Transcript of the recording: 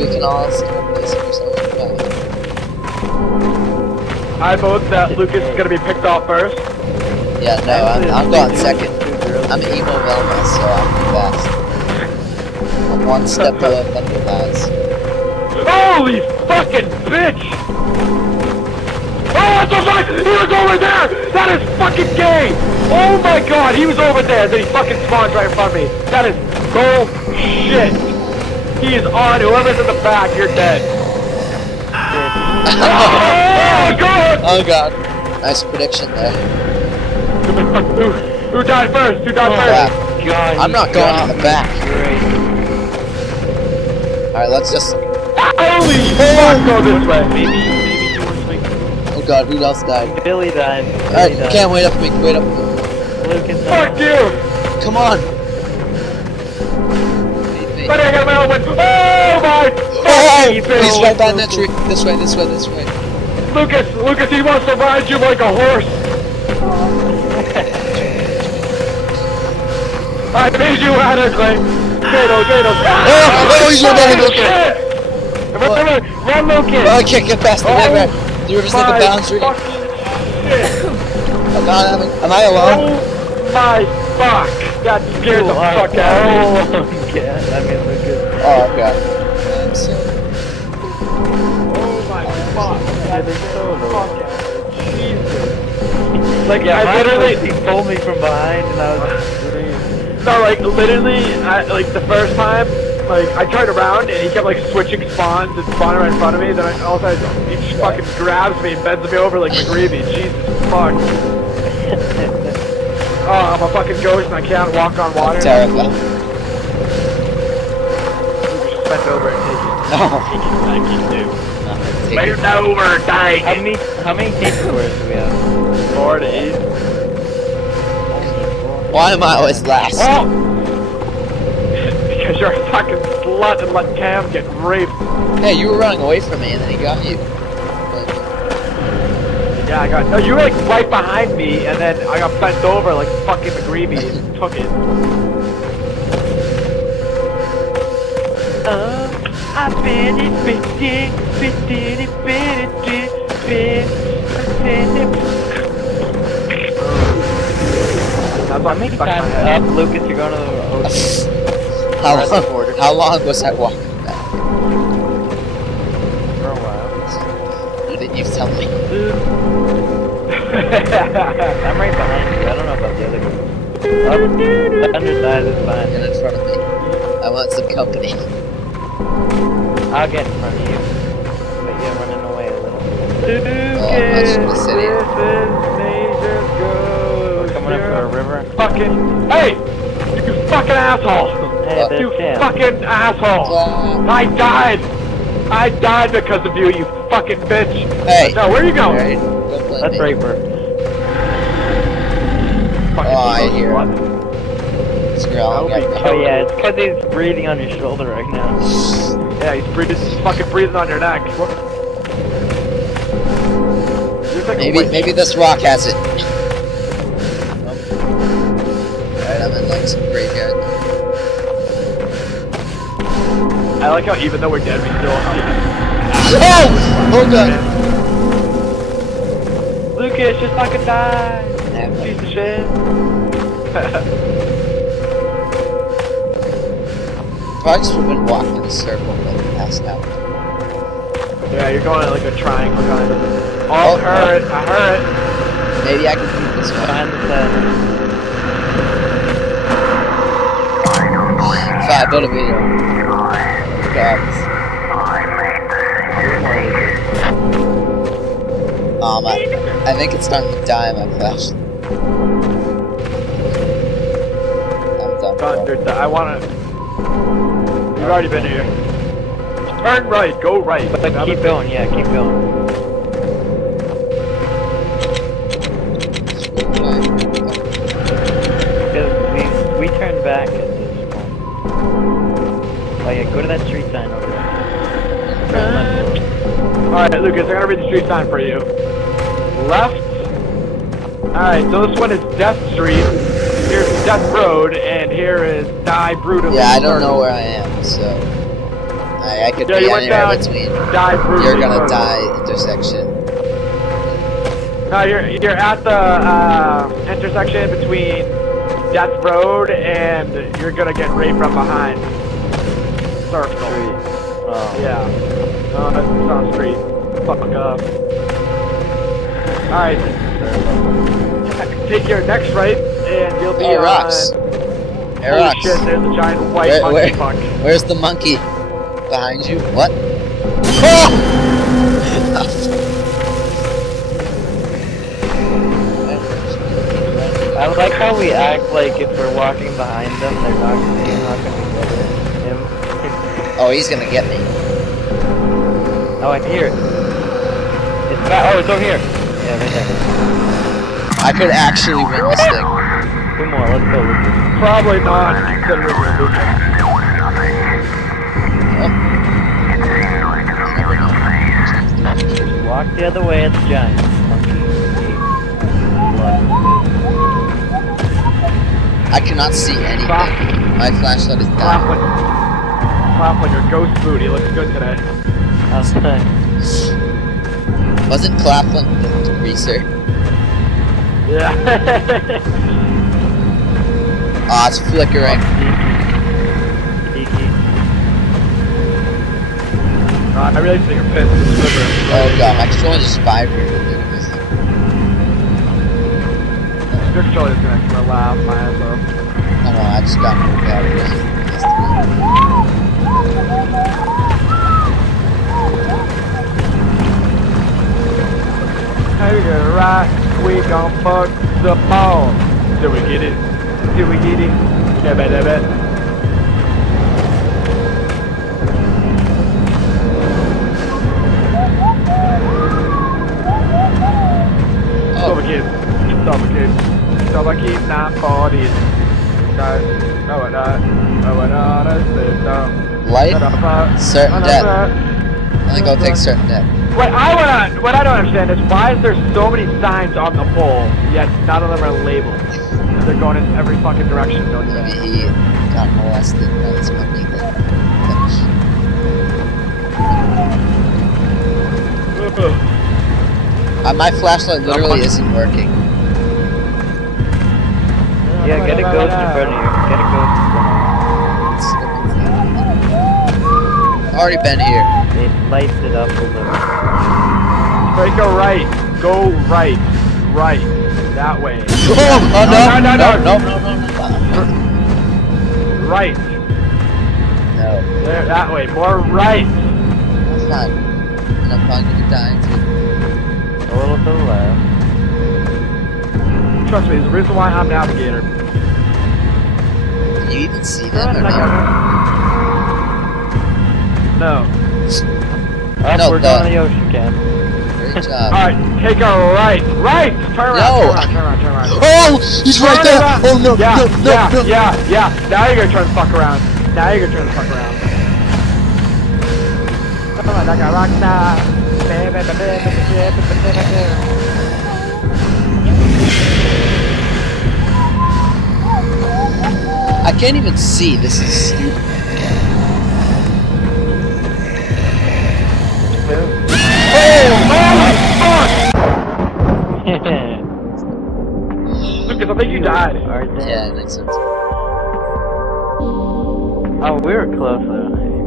we can all start this or something like that. I vote that Lucas is gonna be picked off first. Yeah, no, I'm going second. I'm emo Velma, so I'm the best. I'm one step below Thunder Guys. Holy fucking bitch! Oh, that's so right! He was over there! That is fucking gay! Oh my god, he was over there, then he fucking spawned right in front of me. That is bullshit! He is on, whoever's in the back, you're dead. Oh god! Oh god. Nice prediction there. Who died first? Who died first? God, I'm not going in the back. Alright, let's just... Holy fuck, go this way. Maybe you were like... Oh god, who else died? Billy died. Alright, can't wait up for me, wait up. Lucas Fuck you! Come on! But I got my own one. Oh my! Oh! He's right behind that tree. This way, this way, this way. Lucas, he wants to ride you like a horse. I made you out of Clay. Gato. Oh, he's right behind Lucas. Run, Lucas. Oh, I can't get past the river. The river's like a boundary. Fucking shit. I'm not having... Am I alone? Oh my fuck. That scared the fuck out of me. Yeah, I mean, Lucas. Oh, okay. I'm so... Oh my fuck. That is so fuck out. Jesus. Like, Yeah, I literally... he pulled me from behind and I was... No, like, literally, like, the first time, like, I turned around and he kept, like, switching spawns and spawning right in front of me, then all of a sudden, he just fucking grabs me and bends me over like McGreevy. Jesus fuck. Oh, I'm a fucking ghost and I can't walk on water. I'm terrified. Just bend over and take it. No. Bend over, die. How many hate scores do we have? 4 to 8. Why am I always last? Oh! Because you're a fucking slut and let Cam get raped. Hey, you were running away from me and then he got you. Yeah, I got... No, you were like right behind me and then I got bent over like fucking McGreevy and took it. I've been in How many times up, Lucas, you're going to the ocean? How long was I walking back? For a while. Didn't you tell me? I'm right behind you. I don't know about the other guys. Up, the underside is fine. And in front of me. I want some company. I'll get in front of you. But you're running away a little. Oh, I'm not just gonna sit here. Coming up to a river. Fucking... Hey! You fucking asshole! Hey, there's You Cam. fucking asshole! I died because of you, you fucking bitch! Hey! No, where are you going? Alright, don't blame That's me. Raper. Fucking Oh, I ego hear slut. Screw I'll be it. Oh yeah, it's because he's breathing on your shoulder right now. Yeah, he's fucking breathing on your neck. What? Like Maybe this rock has it. Alright, I'm in like some graveyard. I like how even though we're dead, we still... Oh! Oh god! Lucas, just fucking die! Piece of shit. Probably just been walking in a circle for the past hour. Yeah, you're going like a triangle kind of. Oh, I heard it. Maybe I can beat this one. Behind the set. If I build a video. Guys. I think it's starting to die in my flesh. I'm done. Thunder, I wanna... You've already been here. Turn right, go right. But keep going, yeah, keep going. Because we turned back at this point. Oh yeah, go to that street sign over there. Alright, Lucas, I gotta read the street sign for you. Left. Alright, so this one is Death Street. Here's Death Road, and here is Die Brutally. Yeah, I don't know where I am, so... I I could Yeah, be you went anywhere down. between. Die brutally. You're gonna first. die intersection. No, you're at the intersection between Death Road and you're gonna get raped from behind. Circle. Oh. Yeah. No, that's on street. Fuck up. Alright. Take your next right and you'll be Oh, on... rocks. Hey, Holy rocks. shit, there's a giant white monkey fuck. Where's the monkey? Behind you? What? Oh! I like how we act like if we're walking behind them, they're not gonna get him. Oh, he's gonna get me. Oh, I hear it. It's back. Oh, it's over here. Yeah, right there. I could actually win this thing. Two more. Let's go. Probably not, considering we're moving. Just walk the other way. It's giant. Monkey. I cannot see anything. Clap. My flashlight is down. Clap on your ghost boot, he looks good today. That's nice. Wasn't Claflin the greaser? Yeah. Ah, it's flickering. Geeky. I really think you're pissed at this river. Oh god, my controller just vibrated. Your controller is gonna laugh my ass off. I don't know, I just got moved out of this. Hey, you're right, we gon' fuck the ball. Do we get it? Do we get it? Yeah, bet. Suffocate, 940. Light? Certain death. I think I'll take certain death. What I don't understand is why is there so many signs on the pole, yet none of them are labeled? And they're going in every fucking direction, don't you? Maybe he got molested by this monkey thing. My flashlight literally isn't working. Yeah, get a ghost in front of you. Get a ghost in front Already been here. of you. It lights it up a little. Take a right. Go right. Right. That way. Oh, no. Right. No. There, that way. More right. That's not enough I'm gonna die into. A little to the left. Trust me, there's a reason why I'm navigator. Can you even see them or not? No. Up, No, we're going to the ocean camp. Great job. Alright, take a right. Right! Turn around. No. Turn around. Oh! He's right Turn there! around. Oh no, Yeah, no. yeah. Now you're gonna turn the fuck around. Come on, like a rock star. I can't even see. This is stupid. Lucas, I think you died. Alright, then. Yeah, it makes sense. Oh, we were close though.